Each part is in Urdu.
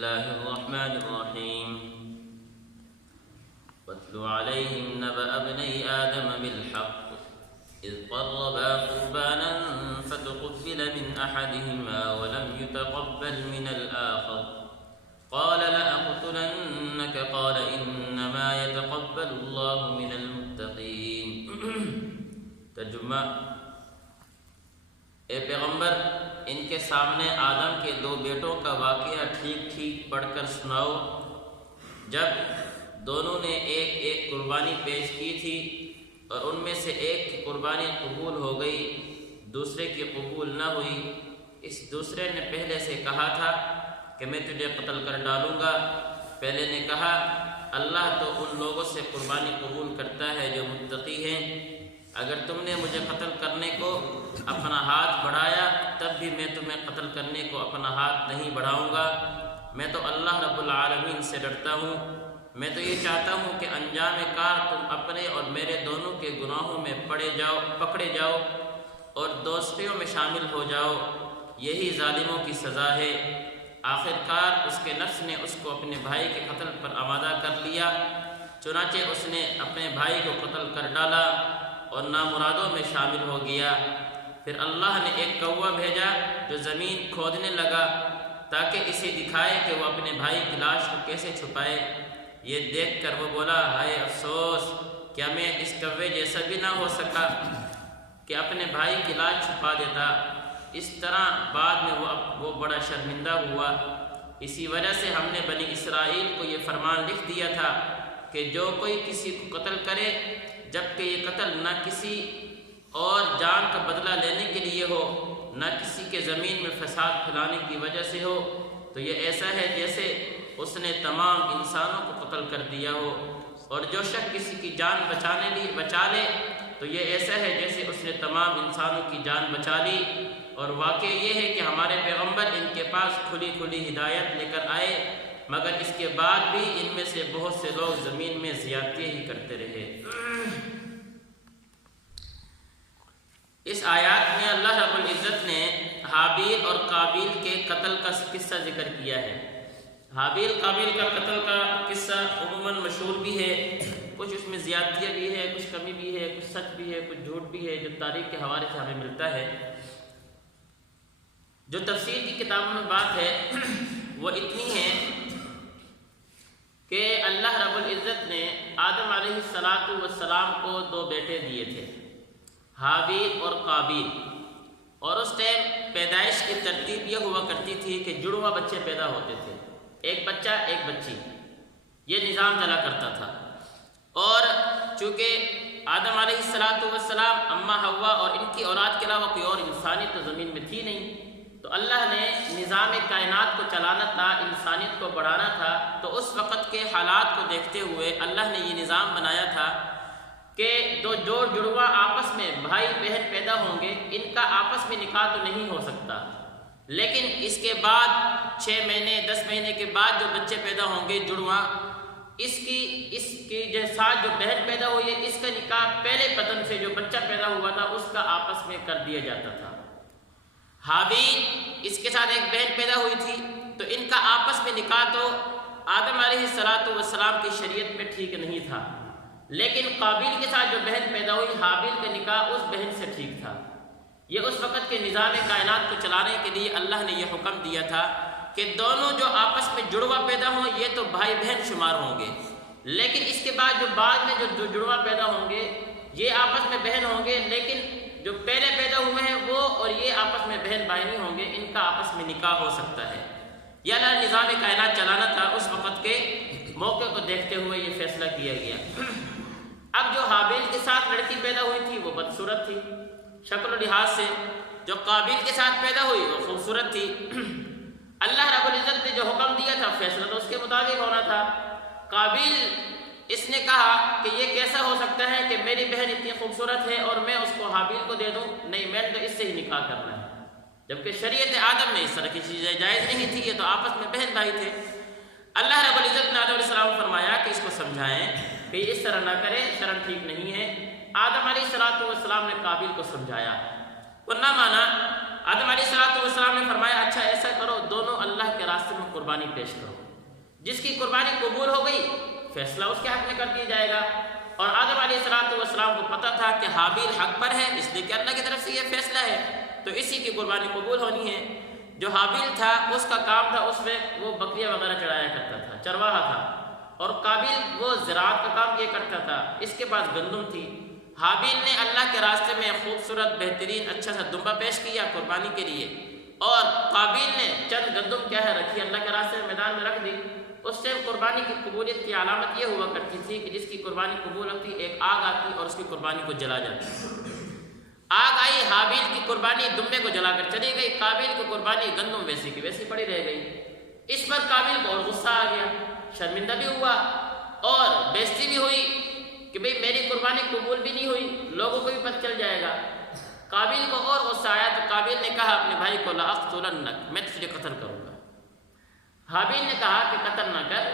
الله الرحمن الرحيم واتل عليهم نبأ ابني آدم بالحق إذ قربا قربانا فتقبل من أحدهما ولم يتقبل من الآخر قال لأقتلنك قال إنما يتقبل الله من المتقين۔ ترجمہ: اے پیغمبر، ان کے سامنے آدم کے دو بیٹوں کا واقعہ ٹھیک ٹھیک پڑھ کر سناؤ۔ جب دونوں نے ایک ایک قربانی پیش کی تھی اور ان میں سے ایک کی قربانی قبول ہو گئی، دوسرے کی قبول نہ ہوئی۔ اس دوسرے نے پہلے سے کہا تھا کہ میں تجھے قتل کر ڈالوں گا۔ پہلے نے کہا اللہ تو ان لوگوں سے قربانی قبول کرتا ہے جو متقی ہیں۔ اگر تم نے مجھے قتل کرنے کو اپنا ہاتھ بڑھایا تب بھی میں تمہیں قتل کرنے کو اپنا ہاتھ نہیں بڑھاؤں گا۔ میں تو اللہ رب العالمین سے ڈرتا ہوں۔ میں تو یہ چاہتا ہوں کہ انجام کار تم اپنے اور میرے دونوں کے گناہوں میں پکڑے جاؤ اور دوزخیوں میں شامل ہو جاؤ۔ یہی ظالموں کی سزا ہے۔ آخر کار اس کے نفس نے اس کو اپنے بھائی کے قتل پر آمادہ کر لیا، چنانچہ اس نے اپنے بھائی کو قتل کر ڈالا اور نامرادوں میں شامل ہو گیا۔ پھر اللہ نے ایک کوا بھیجا جو زمین کھودنے لگا تاکہ اسے دکھائے کہ وہ اپنے بھائی کی لاش کو کیسے چھپائے۔ یہ دیکھ کر وہ بولا، ہائے افسوس، کیا میں اس کوے جیسا بھی نہ ہو سکا کہ اپنے بھائی کی لاش چھپا دیتا۔ اس طرح بعد میں وہ بڑا شرمندہ ہوا۔ اسی وجہ سے ہم نے بنی اسرائیل کو یہ فرمان لکھ دیا تھا کہ جو کوئی کسی کو قتل کرے جبکہ یہ قتل نہ کسی اور جان کا بدلہ لینے کے لیے ہو نہ کسی کے زمین میں فساد پھیلانے کی وجہ سے ہو تو یہ ایسا ہے جیسے اس نے تمام انسانوں کو قتل کر دیا ہو، اور جو شخص کسی کی جان بچا لے تو یہ ایسا ہے جیسے اس نے تمام انسانوں کی جان بچا لی۔ اور واقع یہ ہے کہ ہمارے پیغمبر ان کے پاس کھلی کھلی ہدایت لے کر آئے، مگر اس کے بعد بھی ان میں سے بہت سے لوگ زمین میں زیادتی ہی کرتے رہے۔ اس آیات میں اللہ رب العزت نے حابیل اور قابیل کے قتل کا قصہ ذکر کیا ہے۔ حابیل قابیل کا قتل کا قصہ عموماً مشہور بھی ہے، کچھ اس میں زیادتیاں بھی ہے، کچھ کمی بھی ہے، کچھ سچ بھی ہے، کچھ جھوٹ بھی ہے، جو تاریخ کے حوالے سے ہمیں ملتا ہے۔ جو تفسیر کی کتابوں میں بات ہے وہ اتنی ہے کہ اللہ رب العزت نے آدم علیہ السلام کو دو بیٹے دیے تھے، حابیل اور قابیل، اور اس ٹائم پیدائش کی ترتیب یہ ہوا کرتی تھی کہ جڑواں بچے پیدا ہوتے تھے، ایک بچہ ایک بچی، یہ نظام چلا کرتا تھا۔ اور چونکہ آدم علیہ السلام، اماں حوا اور ان کی اولاد کے علاوہ کوئی اور انسانیت تو زمین میں تھی نہیں، تو اللہ نے نظام کائنات کو چلانا تھا، انسانیت کو بڑھانا تھا، تو اس وقت کے حالات کو دیکھتے ہوئے اللہ نے یہ نظام بنایا تھا کہ دو جڑواں آپس میں بھائی بہن پیدا ہوں گے، ان کا آپس میں نکاح تو نہیں ہو سکتا، لیکن اس کے بعد 6 مہینے 10 مہینے کے بعد جو بچے پیدا ہوں گے جڑواں، اس کی جو ساتھ جو بہن پیدا ہوئی ہے اس کا نکاح پہلے بدن سے جو بچہ پیدا ہوا تھا اس کا آپس میں کر دیا جاتا تھا۔ حابیل، اس کے ساتھ ایک بہن پیدا ہوئی تھی تو ان کا آپس میں نکاح تو آدم علیہ السلام کی شریعت میں ٹھیک نہیں تھا، لیکن قابیل کے ساتھ جو بہن پیدا ہوئی حابیل کا نکاح اس بہن سے ٹھیک تھا۔ یہ اس وقت کے نظام کائنات کو چلانے کے لیے اللہ نے یہ حکم دیا تھا کہ دونوں جو آپس میں جڑواں پیدا ہوں یہ تو بھائی بہن شمار ہوں گے، لیکن اس کے بعد جو بعد میں جو جڑواں پیدا ہوں گے یہ آپس میں بہن ہوں گے، لیکن جو پہلے پیدا ہوئے ہیں وہ اور یہ آپس میں بہن بھائی نہیں ہوں گے، ان کا آپس میں نکاح ہو سکتا ہے۔ یہ اللہ نظام کائنات چلانا تھا، اس وقت کے موقع کو دیکھتے ہوئے یہ فیصلہ کیا گیا۔ اب جو حابیل کے ساتھ لڑکی پیدا ہوئی تھی وہ بدصورت تھی شکل و لحاظ سے، جو قابیل کے ساتھ پیدا ہوئی وہ خوبصورت تھی۔ اللہ رب العزت نے جو حکم دیا تھا فیصلہ تو اس کے مطابق ہونا تھا۔ قابیل اس نے کہا کہ یہ کیسا ہو سکتا ہے کہ میری بہن اتنی خوبصورت ہے اور میں اس کو حابیل کو دے دوں، نہیں، میں نے تو اس سے ہی نکاح کرنا ہے، جبکہ شریعت آدم میں اس طرح کی چیزیں جائز نہیں تھی، یہ تو آپس میں بہن بھائی تھے۔ اللہ رب العزت نے آدم علیہ السلام کو فرمایا کہ اس کو سمجھائیں کہ اس طرح نہ کرے، شرم ٹھیک نہیں ہے۔ آدم علیہ السلام نے قابیل کو سمجھایا، وہ نہ مانا۔ آدم علیہ السلام نے فرمایا اچھا ایسا کرو دونوں اللہ کے راستے میں قربانی پیش کرو، جس کی قربانی قبول ہو گئی فیصلہ اس کے حق میں کر دیا جائے گا۔ اور آدم علیہ السلام کو پتہ تھا کہ حابیل حق پر ہے، اس لیے کہ اللہ کی طرف سے یہ فیصلہ ہے تو اسی کی قربانی قبول ہونی ہے۔ جو حابیل تھا اس کا کام تھا، اس میں وہ بکریاں وغیرہ چڑھایا کرتا تھا، چرواہا تھا، اور قابیل وہ زراعت کا کام کیا کرتا تھا، اس کے پاس گندم تھی۔ حابیل نے اللہ کے راستے میں خوبصورت بہترین اچھا سا دمبا پیش کیا قربانی کے لیے، اور قابیل نے چند گندم کیا ہے رکھی اللہ کے راستے میں میدان میں رکھ دی۔ اس ٹائم قربانی کی قبولیت کی علامت یہ ہوا کرتی تھی کہ جس کی قربانی قبول ہوتی ایک آگ آتی اور اس کی قربانی کو جلا جاتی۔ آگ آئی، حابیل کی قربانی دمبے کو جلا کر چلی گئی، قابیل کی قربانی گندم ویسی کی ویسی پڑی رہ گئی۔ اس پر قابیل کو اور غصہ آ گیا، شرمندہ بھی ہوا اور بےزتی بھی ہوئی کہ بھئی میری قربانی قبول بھی نہیں ہوئی، لوگوں کو بھی پتہ چل جائے گا۔ قابیل کو اور غصہ آیا تو قابیل نے کہا اپنے بھائی کو لأقتلنک، میں تجھے قتل کروں گا۔ حابیل نے کہا کہ قتل نہ کر،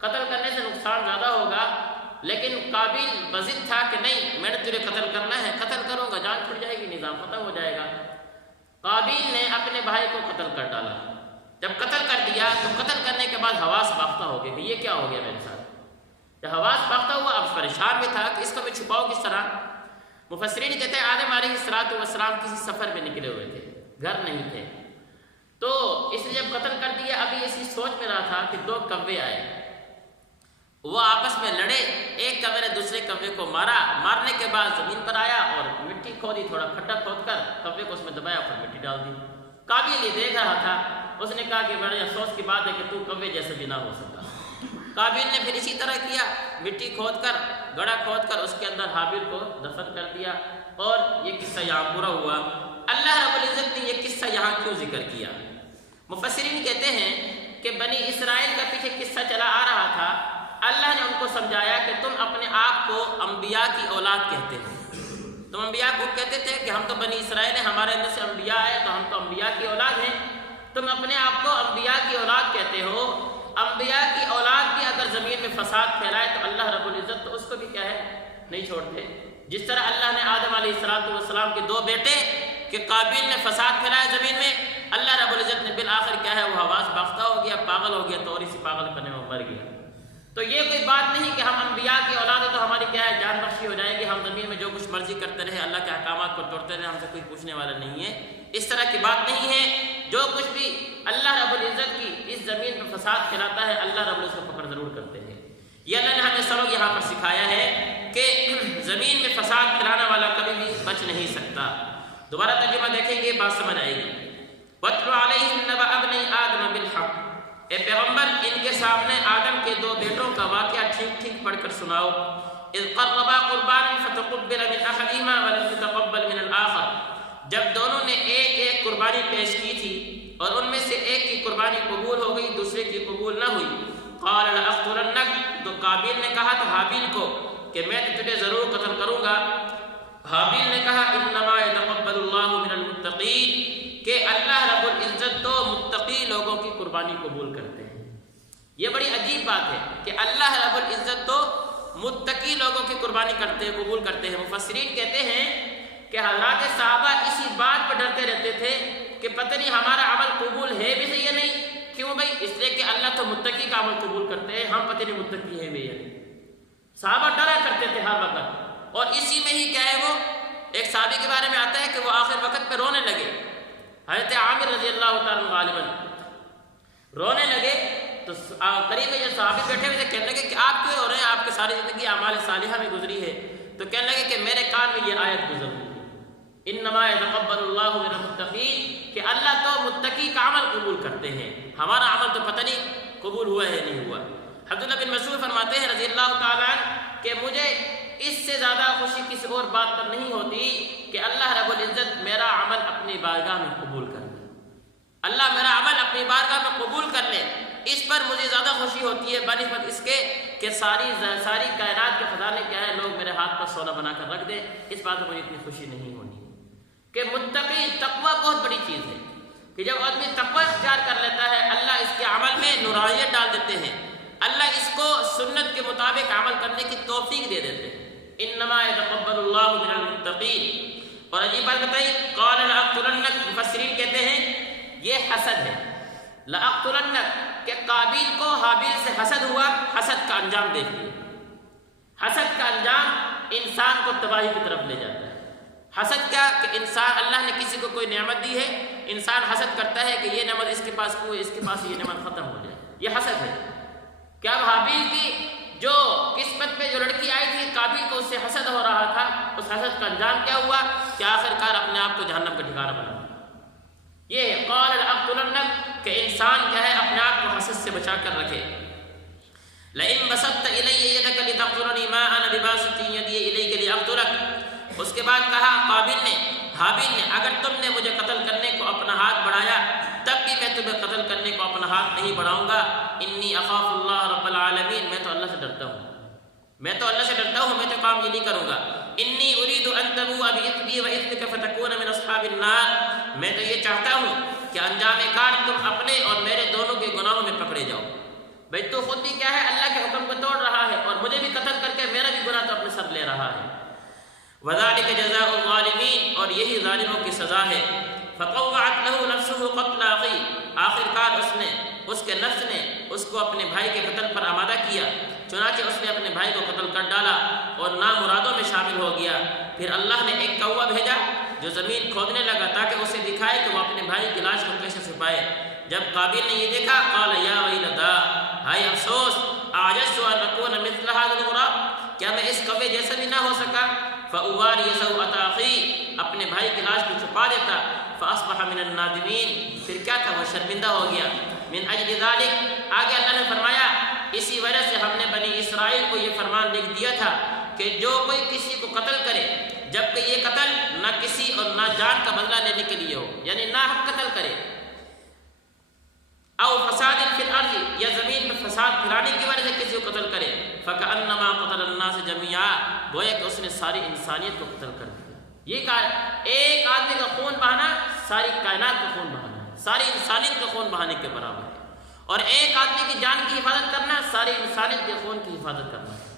قتل کرنے سے نقصان زیادہ ہوگا، لیکن قابیل بضد تھا کہ نہیں میں نے تجھے قتل کرنا ہے، قتل کروں گا جان چھوٹ جائے گی، نظام ختم ہو جائے گا۔ قابیل نے اپنے بھائی کو قتل کر ڈالا۔ جب قتل کر دیا تو قتل کرنے کے بعد حواس باختہ ہو گئے کہ یہ کیا ہو گیا میرے ساتھ۔ جب حواس باختہ ہوا اب پریشان بھی تھا کہ اس کو میں چھپاؤں کس طرح۔ مفسرین کہتے ہیں آدم علیہ السلام کسی سفر میں نکلے ہوئے تھے، گھر نہیں تھے، تو اس نے جب قتل کر دیا ابھی اسی سوچ میں رہا تھا کہ دو کوے آئے، وہ آپس میں لڑے، ایک کوے نے دوسرے کوے کو مارا، مارنے کے بعد زمین پر آیا اور مٹی کھودی، تھوڑا کھڈا کھود کر کوے کو اس میں دبایا اور مٹی ڈال دی۔ قابیل یہ دیکھ رہا تھا، اس نے کہا کہ بڑے افسوس کی بات ہے کہ تو کوے جیسے بھی نہ ہو سکتا۔ قابیل نے پھر اسی طرح کیا، مٹی کھود کر گڑھا کھود کر اس کے اندر حابیل کو دفن کر دیا، اور یہ قصہ یہاں پورا ہوا۔ اللہ رب العزت نے یہ قصہ یہاں کیوں ذکر کیا؟ مفسرین کہتے ہیں کہ بنی اسرائیل کا پیچھے قصہ چلا آ رہا تھا، اللہ نے ان کو سمجھایا کہ تم اپنے آپ کو انبیاء کی اولاد کہتے ہیں، تم انبیاء کو کہتے تھے کہ ہم تو بنی اسرائیل ہیں، ہمارے اندر سے انبیاء آئے تو ہم تو انبیاء کی اولاد ہیں، تم اپنے آپ کو انبیاء کی اولاد کہتے ہو۔ انبیاء کی اولاد بھی اگر زمین میں فساد پھیلائے تو اللہ رب العزت تو اس کو بھی کیا ہے نہیں چھوڑتے۔ جس طرح اللہ نے آدم علیہ السلام کے دو بیٹے کہ قابیل نے فساد پھیلایا زمین میں، اللہ رب العزت نے بالآخر کیا ہے وہ حواس باختہ ہو گیا، پاگل ہو گیا، تو اور اسی پاگل پنے میں مر گیا۔ تو یہ کوئی بات نہیں کہ ہم انبیاء کی اولاد ہیں تو ہماری کیا ہے جان بخشی ہو جائے گی، ہم زمین میں جو کچھ مرضی کرتے رہے، اللہ کے احکامات کو توڑتے رہے، ہم سے کوئی پوچھنے والا نہیں ہے۔ اس طرح کی بات نہیں ہے۔ جو کچھ بھی اللہ رب العزت کی اس زمین میں فساد پھیلاتا ہے اللہ رب العزت کو پکڑ ضرور کرتے ہیں۔ یہ اللہ نے ہمیں سبق یہاں پر سکھایا ہے کہ زمین میں فساد پھیلانے والا کبھی بھی بچ نہیں سکتا۔ دوبارہ ترجمہ دیکھیں گے بات سمجھ آئے گی۔ وَاتْلُ عَلَيْهِمْ نَبَأَ ابْنَيْ آدَمَ بِالْحَقِّ، اے پیغمبر ان کے سامنے آدم کے دو بیٹوں کا واقعہ ٹھیک ٹھیک پڑھ کر سناؤ۔ اذ قربا قربانا فتقبل من احدهما ولم يتقبل من الاخر، جب دونوں نے ایک ایک قربانی پیش کی تھی اور ان میں سے ایک کی قربانی قبول ہو گئی دوسرے کی قبول نہ ہوئی۔ قال لأقتلنک، تو قابیل نے کہا تو حابیل کو کہ میں تجھے ضرور قتل کروں گا۔ حابیل نے کہا انما يتقبل اللہ من المتقین، کہ اللہ رب العزت تو متقی لوگوں کی قربانی قبول کرتے ہیں۔ یہ بڑی عجیب بات ہے کہ اللہ رب العزت تو متقی لوگوں کی قربانی کرتے ہیں، قبول کرتے ہیں۔ مفسرین کہتے ہیں کہ حضرات صحابہ اسی بات پر ڈرتے رہتے تھے کہ پتہ نہیں ہمارا عمل قبول ہے بھی یا نہیں۔ کیوں بھائی؟ اس لیے کہ اللہ تو متقی کا عمل قبول کرتے ہیں، ہم پتہ نہیں متقی ہیں بھی یا نہیں۔ صحابہ ڈرا کرتے تھے ہر وقت، اور اسی میں ہی کیا ہے وہ ایک صحابی کے بارے میں آتا ہے کہ وہ آخر وقت پہ رونے لگے، حضرت عامر رضی اللہ تعالیٰ غالباً رونے لگے، تو قریب میں جو صحابی بیٹھے ہوئے تھے کہنے لگے کہ آپ کیوں رو رہے ہیں، آپ کی ساری زندگی اعمال صالحہ میں گزری ہے۔ تو کہنے لگے کہ میرے کان میں یہ آیت گزر ہوئی انما يتقبل اللہ من المتقین، کہ اللہ تو متقی کا عمل قبول کرتے ہیں، ہمارا عمل تو پتہ نہیں قبول ہوا ہے نہیں ہوا۔ عبداللہ بن مسعود فرماتے ہیں رضی اللہ تعالیٰ عنہ کہ مجھے اس سے زیادہ خوشی کسی اور بات پر نہیں ہوتی کہ اللہ رب العزت میرا عمل اپنی بارگاہ میں قبول کر لے، اللہ میرا عمل اپنی بارگاہ میں قبول کر لے، اس پر مجھے زیادہ خوشی ہوتی ہے بنسبت اس کے کہ ساری کائنات کے خزانے کیا ہے لوگ میرے ہاتھ پر سونا بنا کر رکھ دیں، اس بات میں مجھے اتنی خوشی نہیں ہونی۔ کہ متقی تقوی بہت بڑی چیز ہے کہ جب آدمی تقوی اختیار کر لیتا ہے اللہ اس کے عمل میں نورانیت ڈال دیتے ہیں، اللہ اس کو سنت کے مطابق عمل کرنے کی توفیق دے دیتے ہیں۔ انما يتقبل اللہ من المتقین۔ اور عجیب بات بتائی، قال لأقتلنک، مفسرین کہتے ہیں یہ حسد ہے، لأقتلنک کہ قابیل کو حابیل سے حسد ہوا، حسد کا انجام دیکھیے، حسد کا انجام انسان کو تباہی کی طرف لے جاتا ہے۔ حسد کیا کہ انسان، اللہ نے کسی کو کوئی نعمت دی ہے، انسان حسد کرتا ہے کہ یہ نعمت اس کے پاس کیوں ہے، اس کے پاس یہ نعمت ختم ہو جائے، یہ حسد ہے۔ کیا حابیل کی جو قسمت پہ جو لڑکی آئی تھی، قابیل کو اس سے حسد ہو رہا تھا، اس حسد کا انجام کیا ہوا کہ آخر کار اپنے آپ کو جہنم کا ٹھکانہ بنا۔ یہ قال لأقتلنک کہ انسان کیا ہے، اپنے آپ کو حسد سے بچا کر رکھے۔ لئن بسطت الی یدک لتقتلنی ما انا بباسط یدی الیک لأقتلک، اس کے بعد کہا قابیل نے، حابیل نے، اگر تم نے مجھے قتل کرنے کو اپنا ہاتھ بڑھایا تب بھی میں تمہیں قتل کرنے کو اپنا ہاتھ نہیں بڑھاؤں گا۔ انی اخاف اللہ رب العالمین، میں تو اللہ سے ڈرتا ہوں، میں تو اللہ سے ڈرتا ہوں، میں تو کام یہ نہیں کروں گا۔ انی اريد ان تبوء باثمی واثمک فتکون من اصحاب النار، میں تو یہ چاہتا ہوں کہ انجام کار تم اپنے اور میرے دونوں کے گناہوں میں پکڑے جاؤ۔ بھئی تو خود بھی کیا ہے، اللہ کے حکم کو توڑ رہا ہے اور مجھے بھی قتل کر کے میرا بھی گناہ تو اپنے سر لے رہا ہے۔ وذلک جزاء الظالمین، اور یہی ظالموں کی سزا ہے۔ فطوعت له نفسه قتل اخیہ، آخر کار اس کے نفس نے اس کو اپنے بھائی کے قتل پر آمادہ کیا، چنانچہ اس نے اپنے بھائی کو قتل کر ڈالا اور نامرادوں میں شامل ہو گیا۔ پھر اللہ نے ایک کوہ بھیجا جو زمین کھودنے لگا تاکہ اسے دکھائے کہ وہ اپنے بھائی کی لاش کو کیسے چھپائے۔ جب قابیل نے یہ دیکھا، قال یا ویلتا، ہائے افسوس، اعجزت ان اکون مثل هذا الغراب، کیا میں اس کوے جیسا بھی نہ ہو سکا؟ فاواری سوءۃ اخی، اپنے بھائی کی لاش کو چھپا دیتا۔ فاصبح من النادمین، پھر کیا تھا، وہ شرمندہ ہو گیا۔ من اجل ذلک، آگے اللہ نے فرمایا اسی وجہ سے ہم نے بنی اسرائیل کو یہ فرمان لکھ دیا تھا کہ جو کوئی کسی کو قتل کرے، جبکہ یہ قتل نہ کسی اور نہ جان کا بدلہ لینے کے لیے ہو، یعنی نہ حق قتل کرے، او فساد فی الارض، یا زمین میں فساد پھیلانے کی وجہ سے کسی کو قتل کرے، فکأنما قتل الناس جميعا، گویا کہ اس نے ساری انسانیت کو قتل کر دیا۔ یہ ایک آدمی کا خون بہانا ساری کائنات کا خون بہانا ہے، ساری انسانیت کا خون بہانے کے برابر ہے، اور ایک آدمی کی جان کی حفاظت کرنا ساری انسانیت کے خون کی حفاظت کرنا ہے۔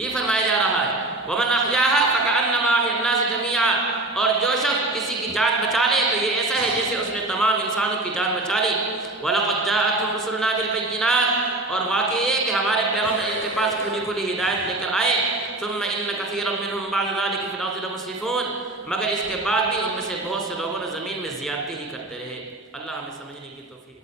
یہ فرمایا جا رہا ہے وَمَنْ أَحْيَاهَا فَكَأَنَّمَا أَحْيَا النَّاسَ جَمِيعًا، اور جو شخص کسی کی جان بچا لے تو یہ ایسا ہے جیسے اس نے تمام انسانوں کی جان بچا لی۔ وَلَقَدْ جَاءَتْهُمْ رُسُلُنَا بِالْبَيِّنَاتِ، اور واقعی ہے کہ ہمارے پیغمبر ان کے پاس کھلی کھلی ہدایت لے کر آئے۔ ثُمَّ إِنَّ كَثِيرًا مِّنْهُمْ بَعْدَ ذَلِكَ فِي الْأَرْضِ لَمُسْرِفُونَ، مگر اس کے بعد بھی ان میں سے بہت سے لوگوں نے زمین میں زیادتی ہی کرتے رہے۔ اللہ ہمیں سمجھنے کی توفیق